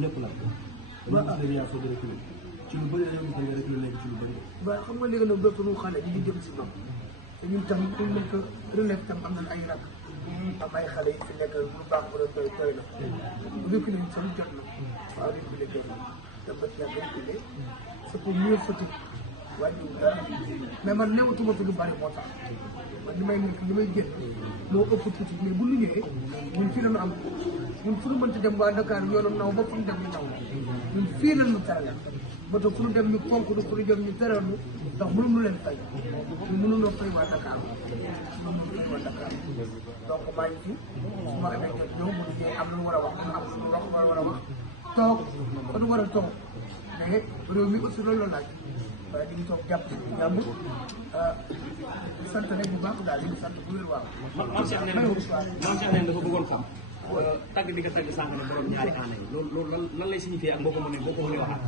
ñëpp nag. waaw dañuy gis ne reculé ci lu bëri dañoo gis ne reculé léegi ci lu bëri. waaw xam nga léegi nag dootuñu xale di jëm si ñoom te ñun tam ku nekk relève tam am nañ ay rak am ay xale yi fi nekk lu baax bu doon tooy na reculé sam jot na waaw reculé jot na te bët yàgg reculé c'est pour mieux fëti wàññiwul dara mais man newatuma fi lu bari moo tax man li may nekk li may génn moo ëpp tuuti mais bu liggéeyee ñun fii lañu am ñun fu ñu mënti dem waa Dakar yoonam naw ba fu ñu dem ñu naw ñun fii lañu taral ba tax fu ñu dem ñu fonk du fu ñu dem ñu teral ñu ndax mënuñu leen fay ñu mënuñoo fay waa Dakar mënuñoo fay waa Dakar donc maa ngi fi su ma amee jot ñëw bu liggéey am lu war a wax am lu war a wax toog fa du war a toog mais réew mi aussi loolu la laaj waaye di ngi toog jàpp ci jàmm sant rek bu baax daal di sant bu wér waaw. Mame Cheikh nee dafa bëggoon xam. tagg di nga tagg sànq ne borom ñaari aana yi loolu lan lay signifié ak boo ko mënee waxaat.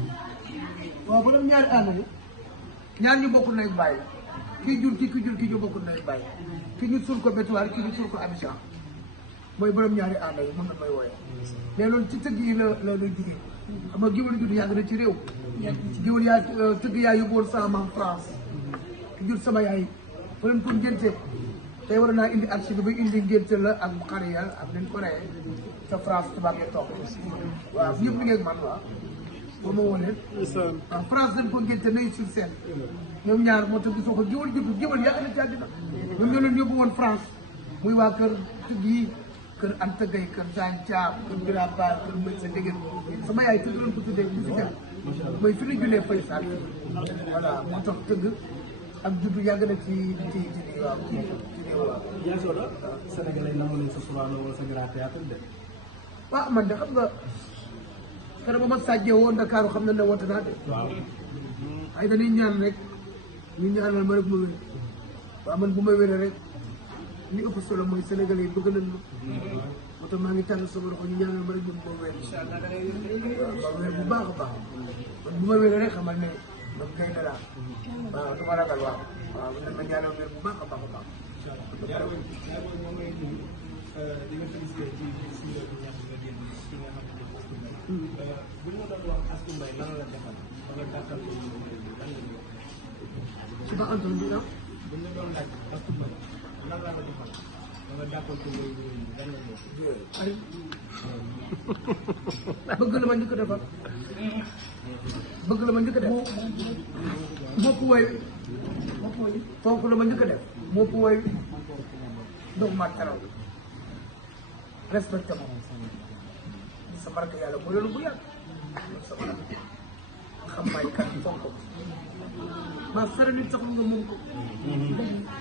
waaw borom ñaari aana yi ñaar ñu bokkul nay bàyyi kii jur kii ñu bokkul nay bàyyi kii ñu suul ko bétuwaar kii ñu suul ko Abidjan mooy borom ñaari aana yi mën na may wooye mais loolu ci tëgg yi la lay jugee xam nga géwél judd yàgg na ci réew. géwél yaa tëgg yaa yóbbuwoon sama maam France ki jur sama yaay fa leen ko ngénte tey war naa indi archive bi indi ngénte la ak xare ya ak leen ko reye ca France tubaab ya toog waaw ñëpp liggéey ak man waaw ba ma woo leen waaw France dañ ko ngénte nay sur scène ñoom ñaar moo tax gisoo ko géwél juddu géwél yaa na ci àddina ñoom ñoo leen yóbbu woon France muy waa kër tëgg yi kër Anta Gueye kër Jean Thiam kër Bira Ba kër Mbay sa dégg sama yaay tëgg leen ko tuddee bu fi dem mooy fi ñu julee fay sal voilà moo tax tëgg ak juddu yàgg na ci waaw ci waaw. yaa soo la Sénégalais nangu nañ sa Sorano wala sa Grand Théâtre de. waaw man de xam nga keroog ba ma sàjjee woon Ndakaaru xam na ne woote naa de. waaw. ay dañuy ñaan rek ñu ñaanal ma rek ma wér waaw man bu ma wéree rek li ëpp solo mooy Sénégalais yi bëgg nañ ma. moo tax maa ngi tànn sama loxo ñu ñaanal ma rek ñu ma wér. waaw wér bu baax a baax man bu ma wéree rek xamal ne man kay na laa waaw du ma ragal waaw waaw man ma ñaanal wér bu baax a baax a baax. di nga félicité ci bi ñax nga génn ci nga xam ne bu ñu doon wax Astou Mbaye lan la defal ba nga dàkkal ko lan la ñu ci ba Antoine bi bu ñu doon laaj Astou Mbaye lan la defal ba nga dàkkal ko lan la ñu ay bëgg la ma njëkk a defal bëgg la ma njëkk a def mopp woy fonk la ma njëkk a def mopp woy doog ma teral respecté ma sama rakk yàlla mooy loolu bu yàgg sama rakk xam may kat fonk ko ma sara nit sax nga moom ko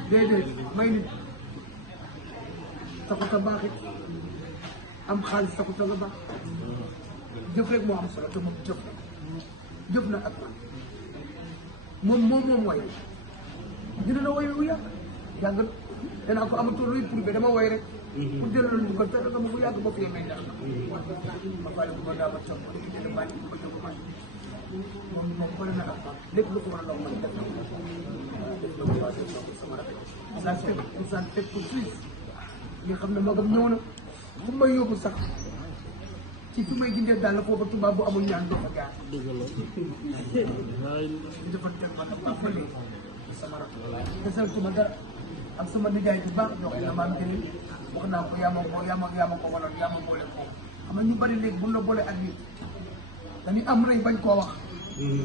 déedéet may nit taxut a baax it am xaalis taxut a nga baax jëf rek moo am solo te moom jëf na ak man moom way dina na way wu yàgg yàgg na danaa ko amatul luy prouvé dama way rek pour delloo ñu ko te dama bu yàgg ba fi yemee ndax ma fàle bu ma daa ma toog ma dina bàyyi bu ma jóg man moom bëri na ak man lépp lu ko war a doon man def na ko def na ko waa def na ko sama rafet saan teg ko Suisse nga xam ne magam ñëw na fu may yóbbu sax ci fi may gindee daal la foofu tubaab bu amul ñaan doo fa jaar ñu defal teg ma dafa fële sama rafet desal tuma dara ak sama nijaay bu baax jox na maam jëriñ wax naa ko yaa ma ko waloon yaa ma boole ko xam nga ñu bëri léegi buñ la boole ak nit dañuy am rëy bañ koo wax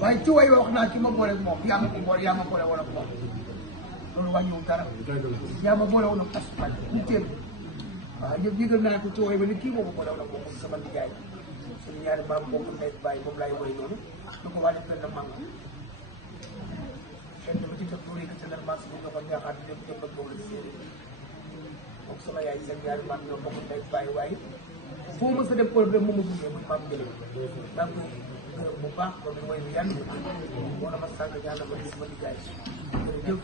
waaye ci way wax naa ci ma boole ak moom yaa ma boole wala ko loolu wàññiwul dara yaa ma boole woon ak tas ñu téel waaw ñëpp yëgal naa ko ci way ba ni kii moomu boole wala ko sama nijaay suñu ñaari maam bokk ndey bàyyi moom laay woy noonu da ko waa def benn mang kenn dama ci def tuuri que nar mas bu nga ko ñaaxaat di dem jëm ak boobu la séeréer moom sama yaay seen ñaari maam ñoo bokk ndey bàyyi waaye foo ma sa dem Europe rek moom ma gunge muy maam jële daa ko gërëm bu baax ba mu woy lu yàgg moo na ma sànq ñaanal ma sama nijaay jërëjëf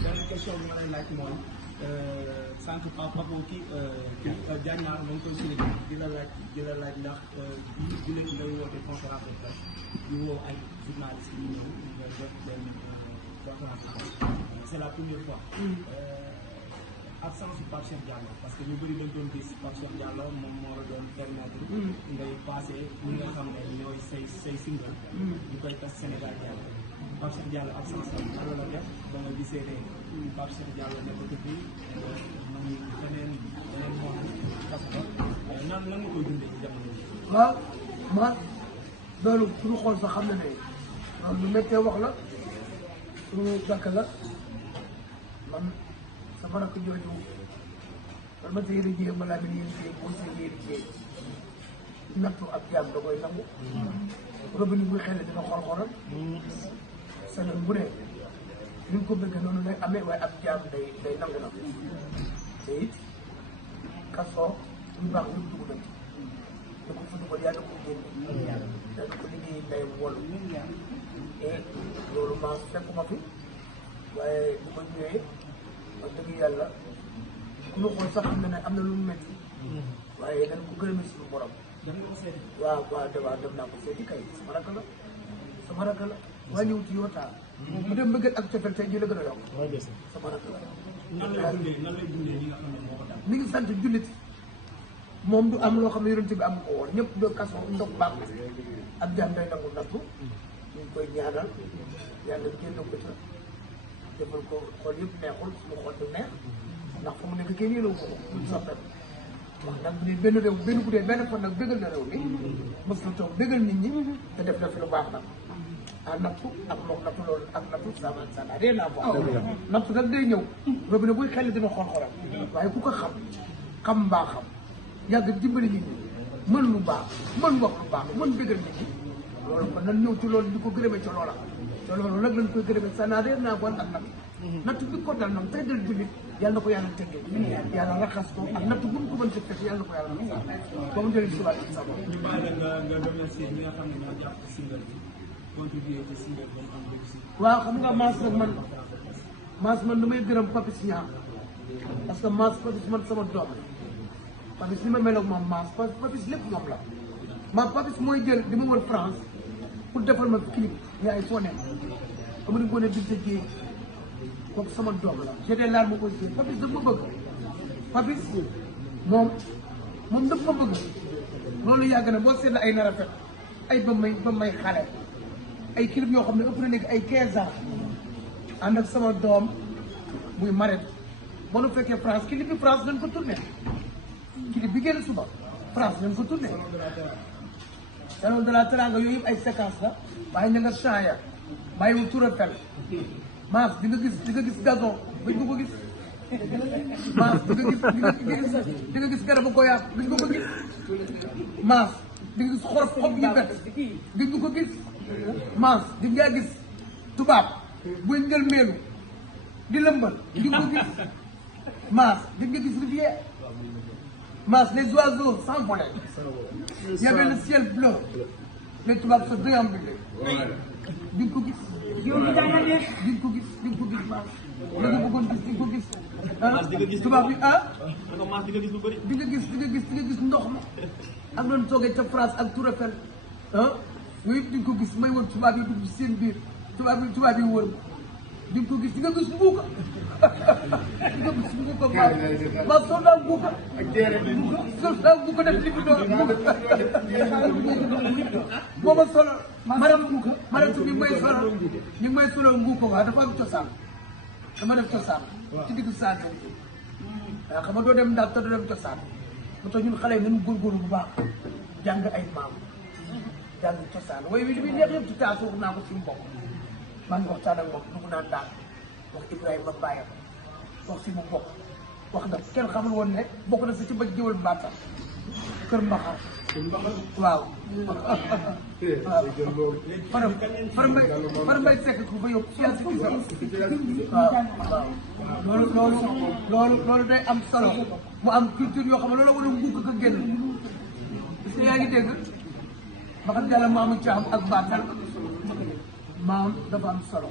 beneen question bi ma lay laaj mooy sànq papa kii Diagne ma ngi koy suñu di la laaj ndax bu léegi ngay woote conférence de presse di woo ay journalistes yi ñëw ñu def benn conférence de presse c'est la première fois absence su Pape Cheikh Diallo parce que ñu bëri dañ doon gis Pape Cheikh Diallo moom moo la doon permettre ngay passé ñi nga xam ne ñooy say single ñu koy tas Sénégal Diallo Pape Cheikh Diallo absence am loolu la def ba nga gisee ne Pape Cheikh Diallo nekkatu fi moom beneen moom tas ko nan nga koy dundee ci jamono ji. waaw man loolu suñu xool sax xam na ne loolu lu méttee wax la suñu gàkk la man sama rakk jooju man ma tey liggéey ma laa mel ni liggéey boo see liggéey nattu ak jaam da koy nangu robinet buy xel dina xol-xolal sañoon bu ne ni nga ko bëggee noonu lay amee waaye ab jaam day nangu na te it kaso ñu baax ñëpp dugg nañ da ko fa dugal yàlla ko génn dañ ko liggéey ndey wol et loolu maa fekkuma fi waaye bu ma ñëwee wax dëgg yàlla ku ñu xool sax xam na ne am na lu mu métti waaye dañ ko gërëmee suñu borom waaw dem naa ko seeti kay sama rakk la waa ñëw ci yootaa mu dem bëgg ak cofeel tey jii la gën a yokk sama rakk la nan lay dundee ñi nga xam ne moo ko dal. mi ngi sant jullit moom du am loo xam ne yonent bi am ko woon ñëpp do kaso ndox baax na ak jaam day nangu nattu ñu ngi koy ñaanal yàlla génn ko ca defal ko xool yëpp neexul suñu xool du neex ndax fu mu nekk kenn yéenewu ko duñ soppet wax nag bu dee benn réew benn bu dee benn fan nag bégal na réew mi mos na toog bégal nit ñi te def na fi lu baax nag ah nattu ak loolu nattu loolu ak nattu ça n'a rien à voir nattu nag day ñëw robinet buy xel dina xool-xoolal waaye ku ko xam mbaaxam yàgg dimbali nit ñi mën lu baax mën wax lu baax mën bégal nit ñi loolu kon nan ñëw ci loolu di ko gërëmee ci loola te loolu nag lañ koy gërëmee ça n'a rien à voir ak nattu bi ko dal nag tey dal jullit yàlla na ko yàlla teggee yàlla raxas ko ak nattu bu mu ko mën ci fekk yàlla na ko yàlla raxas ba mu jëlee suba ci sa bopp. ñu bàyyi la nga remercier ñi nga xam ne ñoo jàpp ci single bi contribuer ci single bi am dégg si. waaw xam nga Mass man damay gërëm Papis Niang parce que Papis man sama doom la Papis ni ma mel ak moom Papis lépp ñoom la Papis mooy jël di ma wër France pour defal ma clip yaay foo nekk dama di gone bi sa jéeg kooku sama doom la j'étais laal ma koy jéeg Papis daf ma bëgg Papis moom daf ma bëgg loolu yàgg na boo seetla ay nar a fekk ay ba may xale ay clip yoo xam ne ëpp na léegi ay 15 ans ànd ak sama doom muy Marème boo nu fekkee France clip bi France dañ ko tourné clip bi génn suba France dañ ko tourné salon de la Teranga yooyu yëpp ay séquence la waaye ña nga chaya bàyyiwul Tour Eiffel Mass di nga gis gazon bañ ko gis Mass di nga gis garabu goyaab bañ ko gis Mass di nga gis xorof xob yi bet di nga ko gis Mass di nga gis tubaab buy njël meelu di lëmbal di nga ko gis Mass di nga gis rivière Mass les oiseaux s'envolaient il y avait le ciel bleu les tubaab se déambulaient di nga ko gis di nga ko gis Mass la nga bëggoon gis di nga ko gis tubaab bi di nga gis ndox ma ak doon toogee ca France ak Tour Eiffel yooyu yëpp di nga ko gis may woon tubaab yi dugg ci seen biir tubaab yi wër di nga ko gis di nga gis mbuuka di nga gis mbuuka ba soldat mbuuka def li bi doon booba solo maram tu ñu ngi may solo mbuuka waa dafa am cosaan dama def cosaan ci diggu saan waaw xam nga doo dem ndax te doo dem cosaan moo tax ñun xale yi nañu góorgóorlu bu baax jàng ay maam jàng cosaan waaye li muy neex yëpp ci taas wax naa ko suñu bopp maa ngi waxtaan ak moom dugg naa daal wax Ibrahima Baye wax si mu bokk wax nag kenn xamul woon ne bokk na si ci bëj jëwal Mbata kër Mbaxar waaw fara mbay sekk ko fa yóbbu si si waaw loolu day am solo mu am culture yoo xam ne loolu wala nguuk ko génn parce que yaa ngi dégg ma xam yàlla maamu caam ak baatal maam dafa am solo